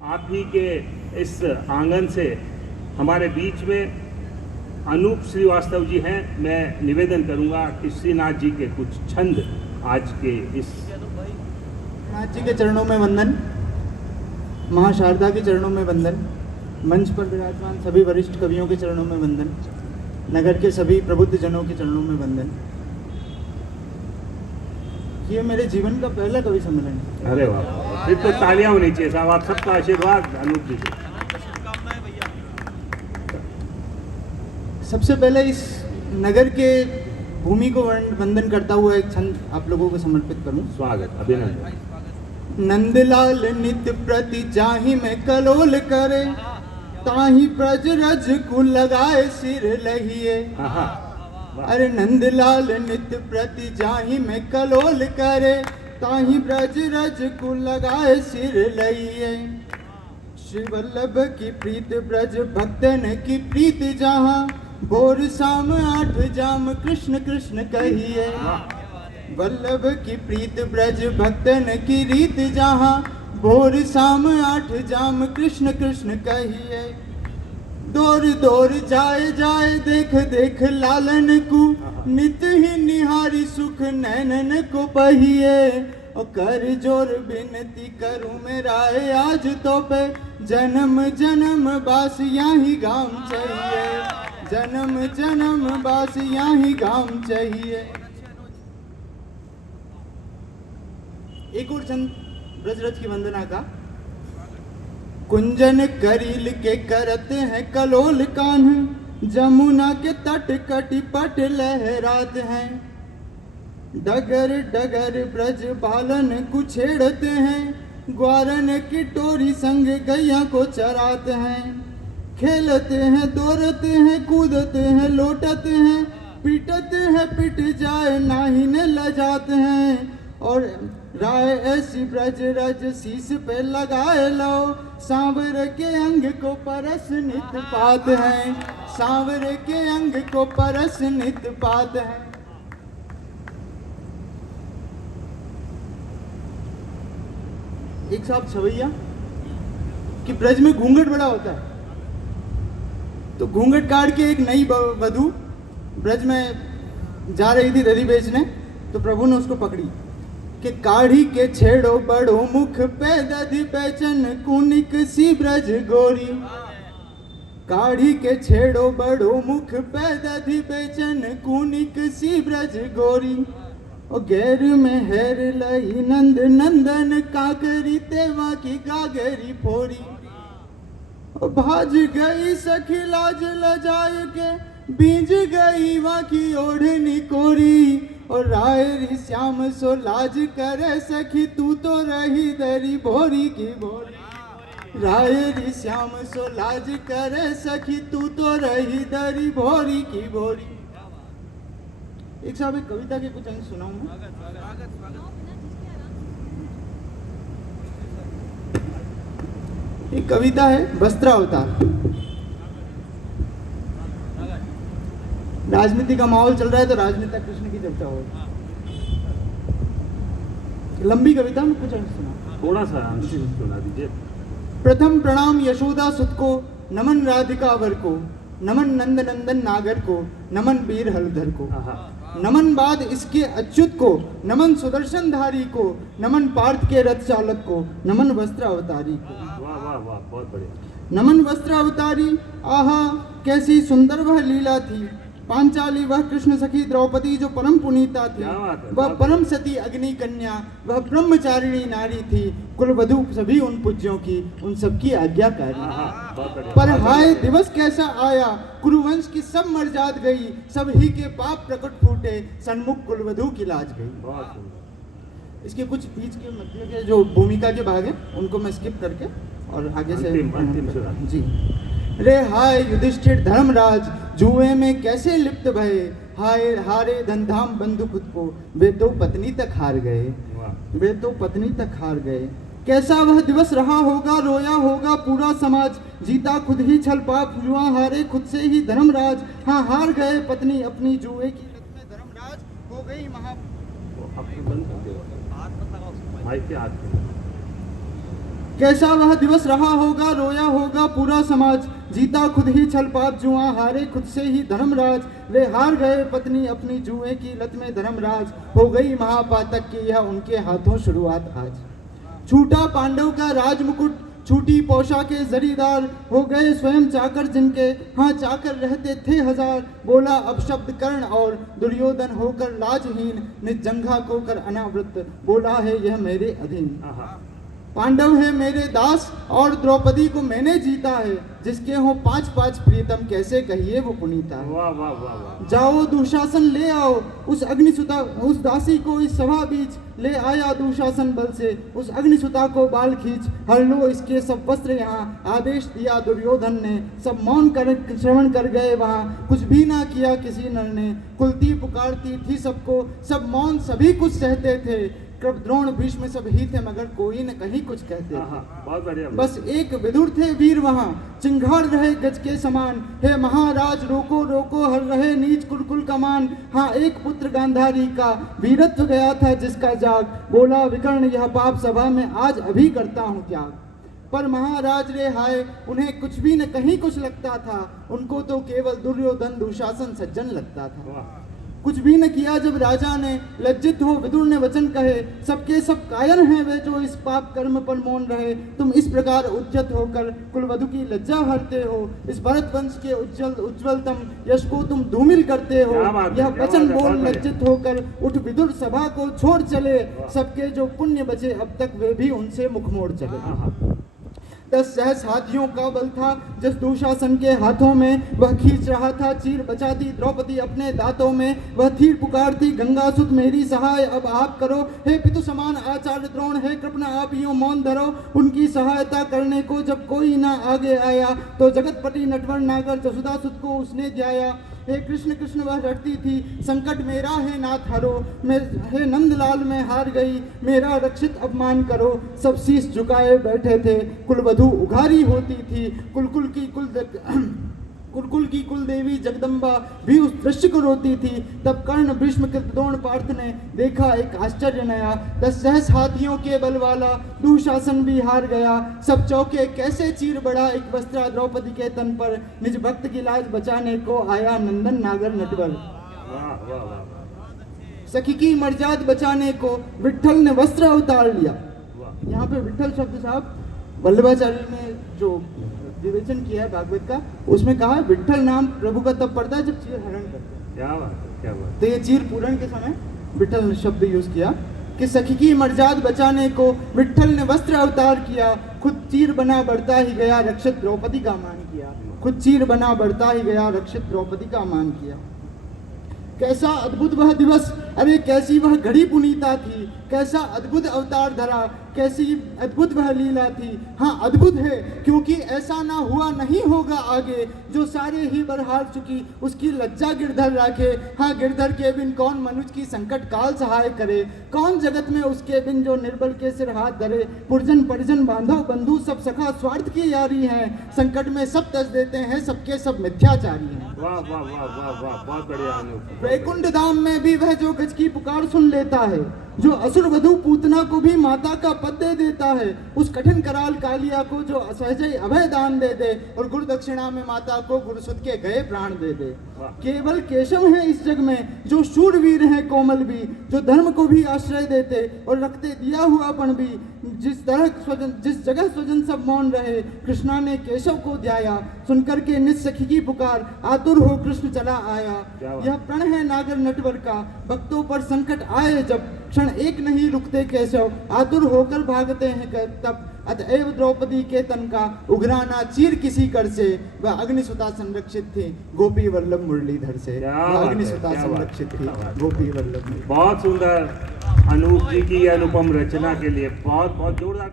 आप ही के इस आंगन से हमारे बीच में अनूप श्रीवास्तव जी हैं। मैं निवेदन करूंगा कि श्रीनाथ जी के कुछ छंद आज के इस नाथ जी के चरणों में वंदन, माँ शारदा के चरणों में वंदन, मंच पर विराजमान सभी वरिष्ठ कवियों के चरणों में वंदन, नगर के सभी प्रबुद्ध जनों के चरणों में वंदन। ये मेरे जीवन का पहला कवि सम्मेलन है। अरे वाह, फिर तो तालियां होनी चाहिए साहब। आप सबका आशीर्वाद अनूप जी से। सबसे पहले इस नगर के भूमि को वंदन करता हुआ एक छंद आप लोगों को समर्पित करूं। स्वागत, अभिनंदन। नंदलाल नित्य प्रति जाहि में कलोल करे, ताहि ब्रज रज को लगाए सिर लहिए। अरे नंदलाल नित्य प्रति जाहि में कलोल करे, ताहि ब्रज रज को लगाए सिर लहिए। श्री वल्लभ की प्रीत ब्रज भक्तन की प्रीत जहाँ, भोर शाम 8 जाम कृष्ण कृष्ण कहिए। वल्लभ की प्रीत ब्रज भक्तन की रीत जहाँ, भोर शाम 8 जाम कृष्ण कृष्ण कहिए। दौर दौर जाए जाए देख देख लालन को, नित ही निहारी सुख नैनन को पहिए। और कर जोर विनती करूं मेरा आज तो पे, जन्म जन्म बास यहाँ गाम चाहिए, जन्म जन्म बास यहाँ गाम चाहिए। एक और छंद ब्रजरथ की वंदना का। कुंजन करील के करते हैं कलोल कान्ह, जमुना के तट कटी पट लहरात हैं। डगर डगर ब्रज बालन को छेड़ते हैं, ग्वारन की टोरी संग गैया को चराते हैं। खेलते हैं दौड़ते हैं कूदते हैं लौटते हैं, पीटते हैं पिट जाए नाही न लजाते हैं। और राय ऐसी ब्रज रज शीश पे लगाए लो, सांवर के अंग को परस नित पात हैं, सांवर के अंग को परस नित पात हैं। एक साहब छवैया कि ब्रज में घूंघट बड़ा होता है, तो घूंघट काट के एक नई वधू ब्रज में जा रही थी दधी बेचने, तो प्रभु ने उसको पकड़ी कि काढ़ी के छेड़ो बड़ो मुख पे दधी बेचन कुनिक सी ब्रज गोरी। काढ़ी के छेड़ो बड़ो मुख पे दधी बेचन कुनिक सी ब्रज गोरी। और गैर में हैर लही नंद नंदन काकरी तेवा की गागरी फोरी। और भाज गई सखी लाज लजाए के, बीज गई वहाँ की ओढ़नी कोरी। और राय री श्याम सो लाज करे सखी, तू तो रही दरी भोरी की भोरी। राय री श्याम सो लाज करे सखी, तू तो रही दरी भोरी की भोरी। एक साहब एक कविता के कुछ अंश सुनाऊं मैं। एक कविता है वस्त्रावतार। राजनीति का माहौल चल रहा है तो राजनेता कृष्ण की चर्चा हो। लंबी कविता में कुछ अंश सुना, थोड़ा सा अंश सुना दीजिए। प्रथम प्रणाम यशोदा सुत को, नमन राधिका वर को, नमन नंद नंदन नागर को, नमन वीर हलधर को। नमन बाद इसके अच्युत को, नमन सुदर्शन धारी को, नमन पार्थ के रथ चालक को, नमन वस्त्र अवतारी को। वाह वाह वाह, बहुत बढ़िया। नमन वस्त्र अवतारी, आहा कैसी सुंदर वह लीला थी। पांचाली वह कृष्ण सखी द्रौपदी जो परम पुनीता थी। वह परम सती अग्नि कन्या, वह ब्रह्मचारिणी नारी थी। कुलवधु सभी उन पूज्यों की, उन सबकी आज्ञाकारी। पर हाय दिवस कैसा आया, कुरुवंश की सब मर्जाद गई। सब ही के पाप प्रकट फूटे, सन्मुख कुलवधु की लाज गई। इसके कुछ बीच के मध्य के जो भूमिका के भाग हैं उनको मैं स्किप करके और आगे से अंतिम जी। रे हाय युधिष्ठिर धर्मराज, जुए में कैसे लिप्त भये। हाय हारे धनधाम बंधु खुद को, वे तो पत्नी तक हार गए, वे तो पत्नी तक हार गए। कैसा वह दिवस रहा होगा, रोया होगा पूरा समाज। जीता खुद ही छल पाप, जुआ हारे खुद से ही धर्मराज। हाँ हार गए पत्नी अपनी जुए की लत में, धर्मराज हो गई महा। कैसा वह दिवस रहा होगा, रोया होगा पूरा समाज, जीता खुद ही छल पाप जुआ, हारे खुद से ही धर्मराज, वे हार गए पत्नी अपनी जुए की लत में धर्मराज, हो गई महापातक की यह उनके हाथों शुरुआत आज। छूटा पांडव का राज मुकुट, छूटी पौषा के जरीदार, हो गए स्वयं चाकर जिनके, हाँ चाकर रहते थे हजार, बोला अब शब्द कर्ण और दुर्योधन होकर लाजहीन, निज जंघा को कर अनावृत, बोला है यह मेरे अधीन। पांडव है मेरे दास और द्रौपदी को मैंने जीता है, जिसके हो 5-5 प्रीतम कैसे कहिए वो पुनीता है। वाह वाह वाह वाह। जाओ दुशासन ले आओ उस अग्निसुता, उस दासी को इस सभा बीच, ले आया दुशासन बल से उस अग्निसुता को बाल खींच, हर लो इसके सब वस्त्र यहाँ, आदेश दिया दुर्योधन ने, सब मौन कर श्रवण कर गए वहाँ, कुछ भी ना किया किसी नर ने, कुलती पुकारती थी सबको, सब मौन सभी कुछ सहते थे, कृप द्रोण भीष्म सब ही थे मगर कोई न कहीं कुछ कहते थे। बहुत बढ़िया। बस एक विदुर थे वीर वहाँ, चिंगार रहे गज के समान, हे महाराज रोको रोको हर रहे नीच कुलकुल का मान, हाँ एक पुत्र गांधारी का वीरत्व गया था जिसका जाग, बोला विकर्ण यह पाप सभा में आज अभी करता हूँ त्याग। पर महाराज रे हाय उन्हें कुछ भी न कहीं कुछ लगता था, उनको तो केवल दुर्योधन दुशासन सज्जन लगता था। कुछ भी न किया जब राजा ने, लज्जित हो विदुर ने वचन कहे, सबके सब कायर हैं वे जो इस पाप कर्म पर मौन रहे, तुम इस प्रकार उद्यत होकर कुलवधु की लज्जा हरते हो, इस भरत वंश के उज्ज्वलतम यश को तुम धूमिल करते हो, यह वचन बोल लज्जित होकर उठ विदुर सभा को छोड़ चले, सबके जो पुण्य बचे अब तक वे भी उनसे मुख मोड़ चले। 10 सहस्र हाथियों का बल था जिस दुशासन के हाथों में, वह खींच रहा था चीर बचाती द्रौपदी अपने दांतों में, वह तीर पुकारती गंगा सुत मेरी सहाय अब आप करो, हे पितु समान आचार्य द्रोण हे कृपण आप यूं मौन धरो, उनकी सहायता करने को जब कोई ना आगे आया, तो जगतपति नटवर नागर जसुदा सुत को उसने ध्याया, हे कृष्ण कृष्ण वह रटती थी संकट मेरा है नाथ हरो, मैं हे नंदलाल मैं हार गई मेरा रक्षित अपमान करो, सब शीश झुकाए बैठे थे कुलवधु उघारी होती थी, कुलकुल की कुल देवी जगदम्बा भी उस दृश्य को रोती थी। तब कर्ण भीष्म कृतद्रोण पार्थ ने देखा एक आश्चर्य नया, 10 सहस्र हाथियों के बल वाला दुशासन भी हार गया, सब चौके कैसे चीर बढ़ा एक वस्त्रा द्रौपदी के तन पर, निज भक्त की लाज बचाने को आया नंदन नागर नटवर। सखी की मर्याद बचाने को विट्ठल ने वस्त्र अवतार लिया। यहाँ पे विट्ठल शब्द साहब वल्लभाचार्य ने जो विवेचन किया है भागवत का, उसमें कहा है विट्ठल नाम प्रभु का तब पड़ता है जब चीर हरण करते हैं। क्या बात क्या बात। तो ये चीर पूरण के समय विट्ठल शब्द यूज किया कि सखी की मर्याद बचाने को विट्ठल ने वस्त्र अवतार किया, खुद चीर बना बढ़ता ही गया रक्षित द्रौपदी का मान किया, खुद चीर बना बढ़ता ही गया रक्षित द्रौपदी का मान किया। कैसा अद्भुत वह दिवस, अरे कैसी वह घड़ी पुनीता थी, कैसा अद्भुत अवतार धरा, कैसी अद्भुत वह लीला थी। हाँ अद्भुत है क्योंकि ऐसा ना हुआ नहीं होगा आगे, जो सारे ही बर हार चुकी उसकी लज्जा गिरधर राखे। हाँ गिरधर के बिन कौन मनुष्य की संकट काल सहाय करे, कौन जगत में उसके बिन जो निर्बल के सिर हाथ धरे। पुरजन परिजन बांधव बंधु सब सखा स्वार्थ की यारी है, संकट में सब तज देते हैं सबके सब मिथ्याचारी हैं। वाह वाह वाह वाह वाह, बहुत बढ़िया। वैकुंठ धाम में भी वह जो गज की पुकार सुन लेता है, जो असुर वधु पूतना को भी माता का पद दे देता है, उस कठिन कराल कालिया को जो असहज अभय दान दे दे, और गुरु दक्षिणा में माता को गुरुसुत के गए प्राण दे दे। केवल केशव है इस जग में जो शूरवीर है कोमल भी, जो धर्म को भी आश्रय देते और रखते दिया हुआ पण भी। जिस जगह स्वजन सब मौन रहे, कृष्णा ने केशव को ध्याया, सुनकर के निज सखी की पुकार आतुर हो कृष्ण चला आया। यह प्रण है नागर नटवर का, भक्तों पर संकट आए जब क्षण एक नहीं रुकते केशव, आतुर होकर भागते हैं तब। अतएव द्रौपदी के तन का उघराना चीर किसी कर से, वह अग्निसुता संरक्षित थी गोपी वल्लभ मुरलीधर से। अग्निसुता संरक्षित थी गोपी वल्लभ। बहुत सुंदर अनूप जी की अनुपम रचना के लिए बहुत बहुत जोरदार।